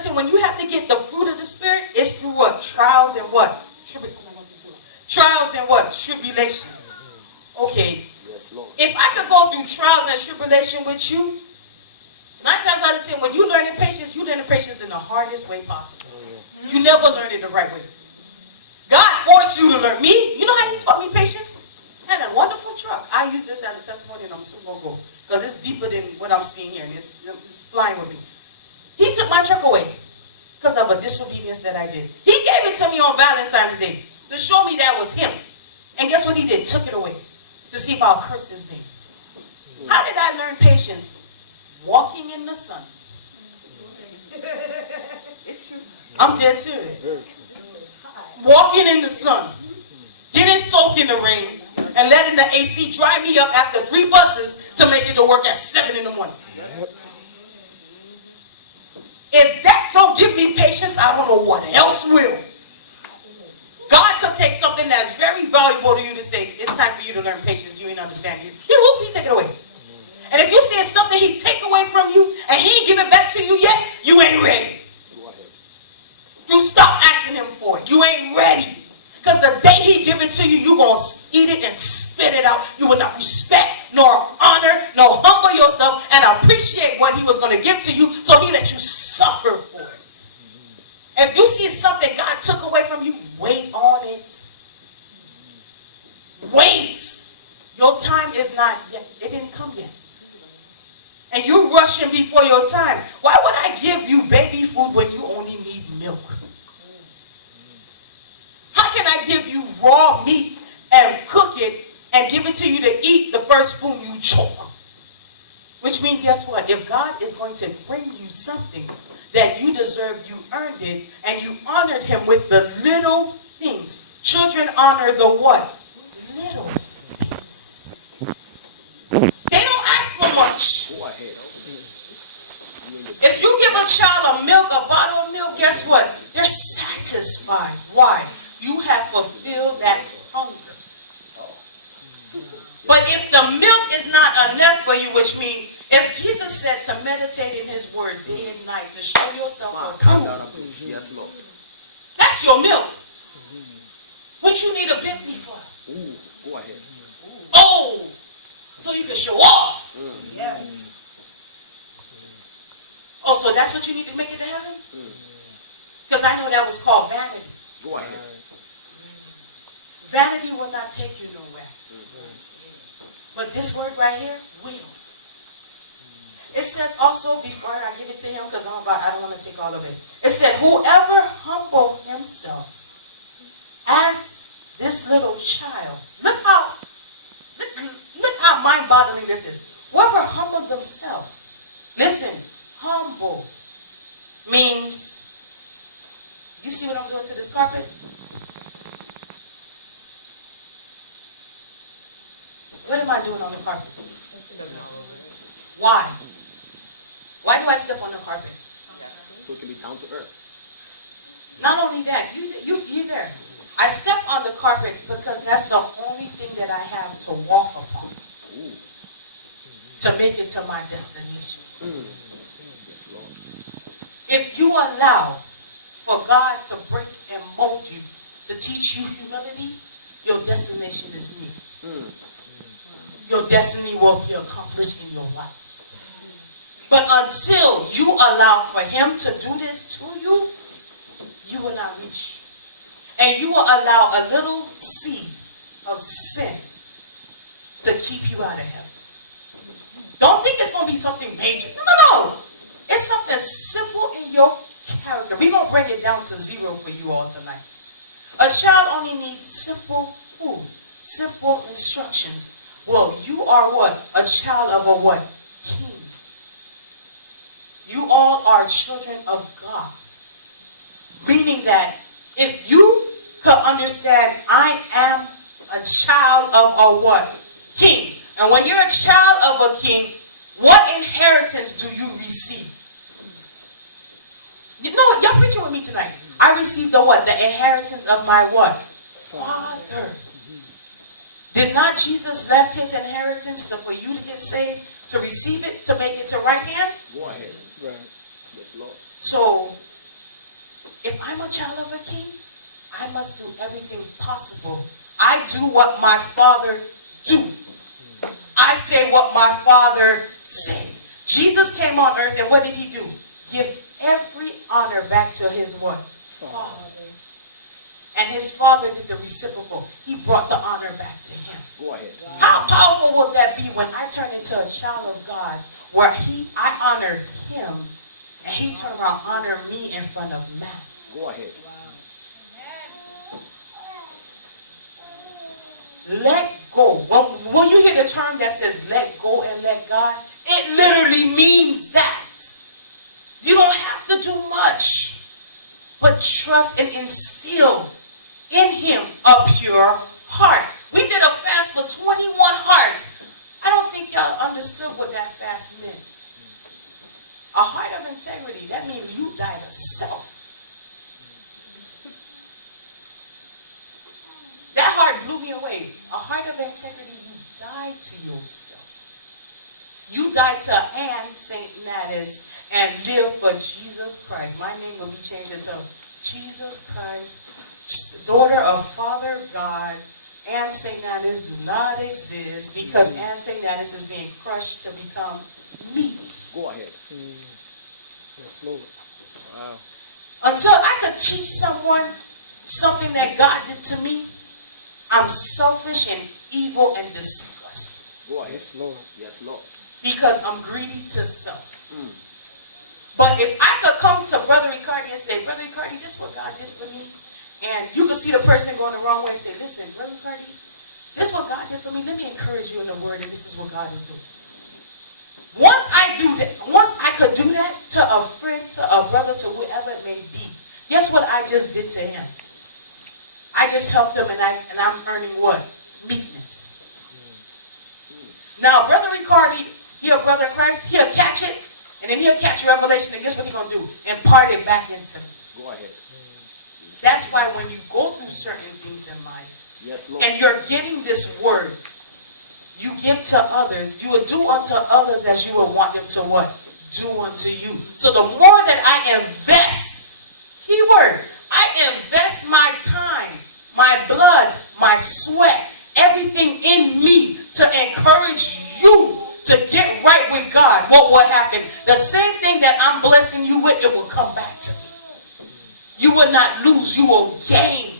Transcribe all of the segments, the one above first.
other thing, when you have to get the fruit of the Spirit, it's through what? Trials and what? Trials and what? Tribulation. Okay. Yes, Lord. If I could go through trials and tribulation with you, 9 times out of 10, when you learn patience, you learn patience in the hardest way possible. You never learn it the right way. God forced you to learn. Me, you know how he taught me patience? I had a wonderful truck. I use this as a testimony, and I'm soon going to go. Because it's deeper than what I'm seeing here, and it's flying with me. He took my truck away because of a disobedience that I did. He gave it to me on Valentine's Day to show me that was him. And guess what he did? Took it away to see if I'll curse his name. How did I learn patience? Walking in the sun. I'm dead serious. Walking in the sun, getting soaked in the rain, and letting the AC dry me up after 3 buses to make it to work at 7 in the morning. If that don't give me patience, I don't know what else will. God could take something that's very valuable to you to say, it's time for you to learn patience. You ain't understand it. He take it away. And if you see it's something he take away from you and he ain't give it back to you yet, you ain't ready. You stop asking him for it. You ain't ready. Because the day he give it to you, you're going to eat it and spit it out. You will not respect, nor honor, nor humble yourself and appreciate what he was going to give to you, so he let you suffer for it. If you see something God took away from you, wait on it. Wait. Your time is not yet. It didn't come yet. And you're rushing before your time. Why would I give you baby food when you only need milk? How can I give you raw meat and cook it and give it to you to eat the first spoon you choke? Which means, guess what? If God is going to bring you something that you deserve, you earned it, and you honored him with the little things. Children honor the what? Little things. They don't ask for much. Go ahead. If you give a child a bottle of milk, guess what? They're satisfied. Why? You have fulfilled that hunger. But if the milk is not enough for you, which means if Jesus said to meditate in his word day and night to show yourself approved, yes, Lord. That's your milk. What you need a Bentley for? Ooh, go ahead. Oh, so you can show off. Yes. Oh, so that's what you need to make it to heaven? Because I know that was called vanity. Go ahead. Vanity will not take you nowhere. But this word right here will. It says also, before I give it to him, because I don't want to take all of it. It said, whoever humble himself as this little child. Look how mind-boggling this is. Whoever humbled themselves. Listen, humble means, you see what I'm doing to this carpet? What am I doing on the carpet? Why? Why do I step on the carpet? So it can be down to earth. Not only that, you there. I step on the carpet because that's the only thing that I have to walk upon. Ooh. To make it to my destination. Yes, Lord. If you allow for God to break and mold you, to teach you humility, your destination is near. Your destiny will be accomplished in your life. But until you allow for him to do this to you, you will not reach. And you will allow a little seed of sin to keep you out of heaven. Don't think it's going to be something major. No. It's something simple in your character. We're going to bring it down to 0 for you all tonight. A child only needs simple food, simple instructions. Well, you are what? A child of a what? King. You all are children of God. Meaning that if you could understand, I am a child of a what? King. And when you're a child of a king, what inheritance do you receive? You know what? Y'all preaching with me tonight. I received the what? The inheritance of my what? Father. Did not Jesus left his inheritance for you to get saved, to receive it, to make it to right hand? Go ahead. Right. Yes, Lord. So if I'm a child of a king, I must do everything possible. I do what my father do. I say what my father say. Jesus came on earth, and what did he do? Give every honor back to his what? Father. And his father did the reciprocal. He brought the honor back to him. Go ahead. How powerful would that be when I turn into a child of God, where I honor him, and he turned around honor me in front of man? Go ahead. Let go. When you hear the term that says let go and let God, it literally means that. You don't have to do much, but trust and instill in him a pure heart. We did a fast for 21 hearts. I don't think y'all understood what that fast meant. A heart of integrity, that means you die to self. That heart blew me away. A heart of integrity, you die to yourself. You die to Anne St. Natis and live for Jesus Christ. My name will be changed into Jesus Christ, daughter of Father God. Anne St. Natis do not exist because Anne St. Natis is being crushed to become me. Go ahead. Yes, Lord. Wow. Until I could teach someone something that God did to me, I'm selfish and evil and disgusting. Go ahead. Yes, Lord. Yes, Lord. Because I'm greedy to self. But if I could come to Brother Ricardi and say, Brother Ricardi, this is what God did for me. And you could see the person going the wrong way and say, listen, Brother Ricardi, this is what God did for me. Let me encourage you in the word, and this is what God is doing. Once I could do that to a friend, to a brother, to whoever it may be, guess what I just did to him? I just helped him, and I'm earning what? Meekness. Now, Brother Ricardi, he'll Brother Christ, he'll catch it, and then he'll catch revelation, and guess what he's going to do? Impart it back into me. Go ahead. That's why when you go through certain things in life, yes, Lord, and you're getting this word, you give to others, you will do unto others as you will want them to what? Do unto you. So the more that I invest, keyword, I invest my time, my blood, my sweat, everything in me to encourage you to get right with God. What will happen? The same thing that I'm blessing you with, it will come back to me. You will not lose, you will gain.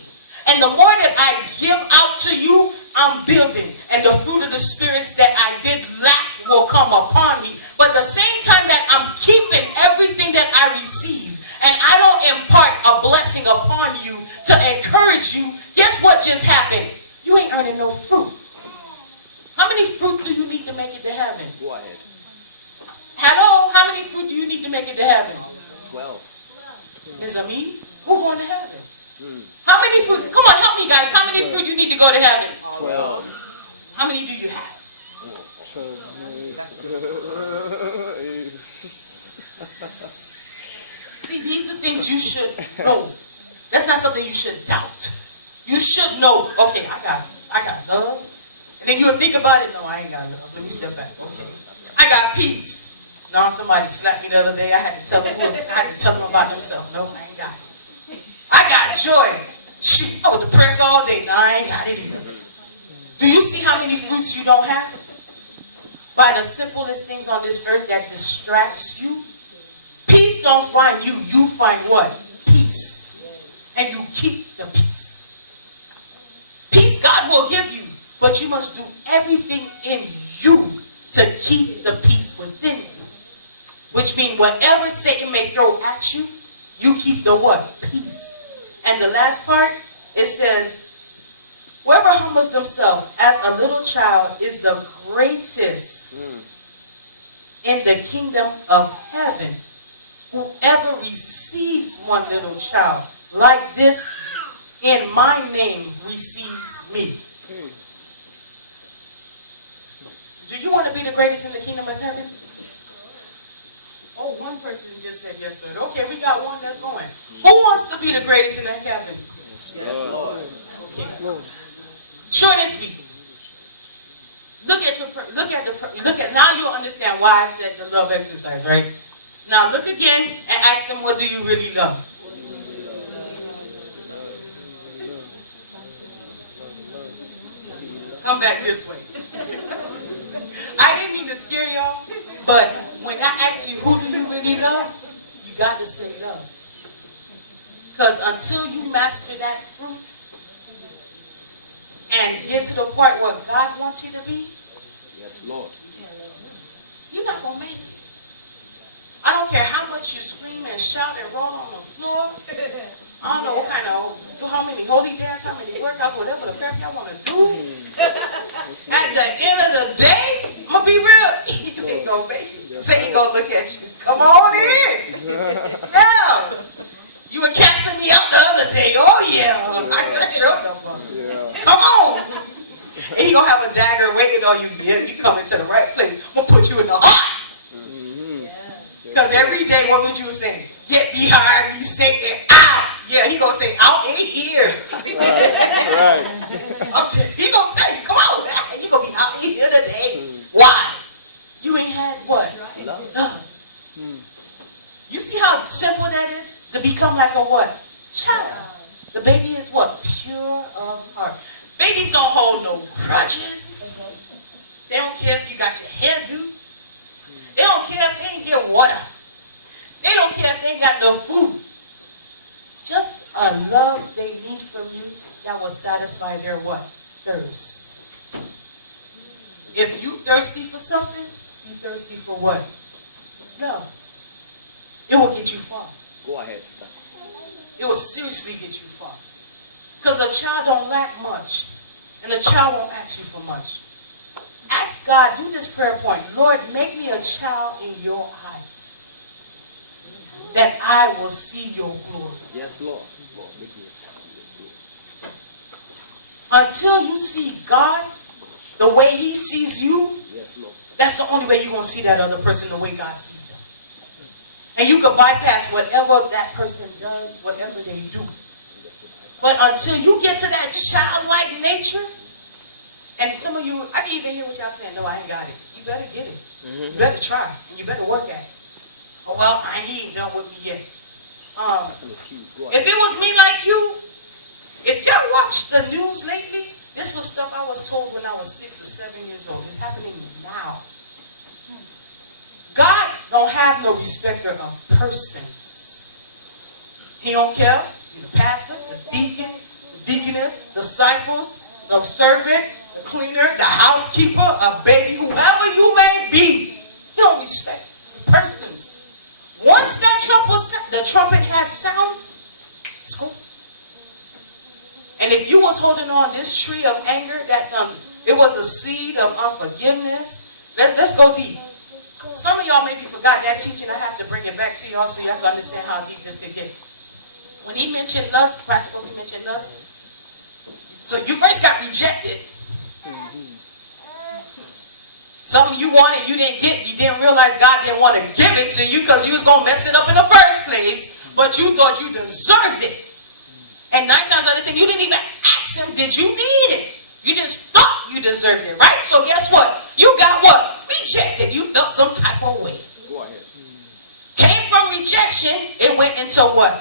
And the more that I give out to you, I'm building. And the fruit of the spirits that I did lack will come upon me. But the same time that I'm keeping everything that I receive, and I don't impart a blessing upon you to encourage you, guess what just happened? You ain't earning no fruit. How many fruit do you need to make it to heaven? go ahead. Hello? How many fruit do you need to make it to heaven? 12. Is it me? Who going to heaven? How many fruit? Come on, help me, guys. How many fruit you need to go to heaven? 12. How many do you have? So, See, these are things you should know. That's not something you should doubt. You should know, okay, I got love. And then you would think about it, no, I ain't got love. Let me step back. Okay. I got peace. No, somebody slapped me the other day. I had to tell them about themselves. No, I ain't got it. I got joy. Shoot, I was depressed all day. No, I ain't got it either. Do you see how many fruits you don't have? By the simplest things on this earth that distracts you. Peace don't find you. You find what? Peace. And you keep the peace. Peace God will give you. But you must do everything in you to keep the peace within you. Which means whatever Satan may throw at you, you keep the what? Peace. And the last part, it says, whoever humbles themselves as a little child is the greatest in the kingdom of heaven. Whoever receives one little child like this in my name receives me. Do you want to be the greatest in the kingdom of heaven? Oh, one person just said yes, sir. Okay, we got one that's going. Who wants to be the greatest in the heaven? Yes, Lord. Okay. Short and sweet. Look at now you'll understand why I said the love exercise, right? Now look again and ask them, what do you really love? Come back this way. I didn't mean to scare y'all, but when I ask you, who do you really love? You got to say love. Because until you master that fruit and get to the part where God wants you to be, Yes, Lord. you're not going to make it. I don't care how much you scream and shout and roll on the floor. I don't know what kind of, how many holy dance, how many workouts, whatever the crap y'all want to do. At the end of the day, I'm going to be real. You ain't going to make it. Satan going to look at you. Come on in. Yeah. You were casting me out the other day. Oh, yeah. I got your number. Come on. And he going to have a dagger waiting on you. Yeah, you coming to the right place. I'm going to put you in the heart. Because every day, what would you say? Get behind me, Satan, out. Yeah, he going to say, out ain't here. Right. He going to tell you, come on. You going to be out here today. Why? You ain't had what? Love. You see how simple that is? To become like a what? Child. The baby is what? Pure of heart. Babies don't hold no grudges. They don't care if you got your hairdo. They don't care if they ain't get water. They don't care if they ain't got no food. Just a love they need from you that will satisfy their what? Thirst. If you thirsty for something, you thirsty for what? Love. It will get you far. Go ahead, sister. It will seriously get you far. Because a child don't lack much. And a child won't ask you for much. Ask God, do this prayer point. Lord, make me a child in your eyes. That I will see your glory. Yes, Lord. Lord, make me a child. Until you see God the way he sees you, Yes, Lord. that's the only way you're going to see that other person the way God sees them. And you can bypass whatever that person does, whatever they do. But until you get to that childlike nature, and some of you, I can even hear what y'all saying, no, I ain't got it. You better get it. You better try, and you better work at it. Oh, well, he ain't done with me yet. That's an excuse. Go ahead. If it was me like you, if y'all watched the news lately, this was stuff I was told when I was 6 or 7 years old. It's happening now. God don't have no respecter of persons. He don't care. The pastor, the deacon, the deaconess, disciples, the servant, the cleaner, the housekeeper, a baby, whoever you may be. He don't respect persons. Once that trumpet has sound, it's cool. And if you was holding on this tree of anger, that it was a seed of unforgiveness. Let's go deep. Some of y'all maybe forgot that teaching. I have to bring it back to y'all so you have to understand how deep this could get. When he mentioned lust, Pastor Kobe mentioned lust. So you first got rejected. Some of you wanted, you didn't get, you didn't realize God didn't want to give it to you because you was going to mess it up in the first place, but you thought you deserved it. And 9 times out of 10, you didn't even ask him, did you need it? You just thought you deserved it, right? So guess what? You got what? Rejected. You felt some type of way. Go ahead. Came from rejection, it went into what?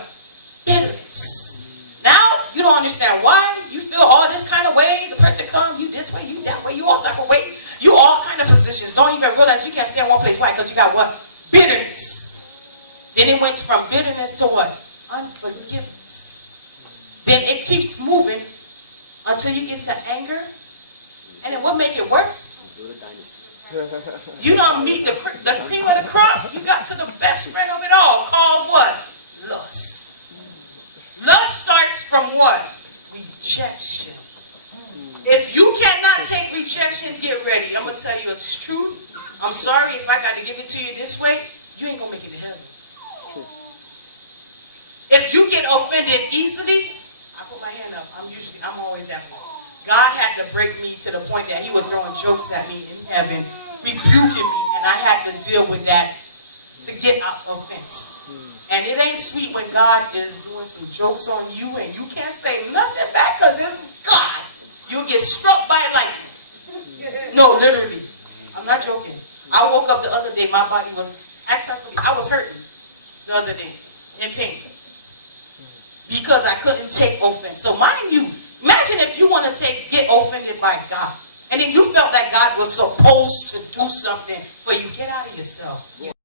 Bitterness. Now, you don't understand why you feel all this kind of way. The person comes, you this way, you that way, you all type of way. You all kind of positions. Don't even realize you can't stay in one place. Why? Because you got what? Bitterness. Then it went from bitterness to what? Unforgiveness. Then it keeps moving until you get to anger. And then what make it worse? You don't meet the cream of the crop. You got to the best friend of it all, called what? Lust. Lust starts from what? Rejection. If you cannot take rejection, get ready. I'm going to tell you it's true. I'm sorry if I got to give it to you this way. You ain't going to make it to heaven. If you get offended easily, I put my hand up. I'm always that way. God had to break me to the point that he was throwing jokes at me in heaven, rebuking me, and I had to deal with that to get out of offense. And it ain't sweet when God is doing some jokes on you and you can't say nothing back because it's God. You'll get struck by lightning. No, literally. I'm not joking. I woke up the other day, my body was, I was hurting the other day, in pain. Because I couldn't take offense. So mind you, imagine if you want to get offended by God. and then you felt like God was supposed to do something for you. Get out of yourself.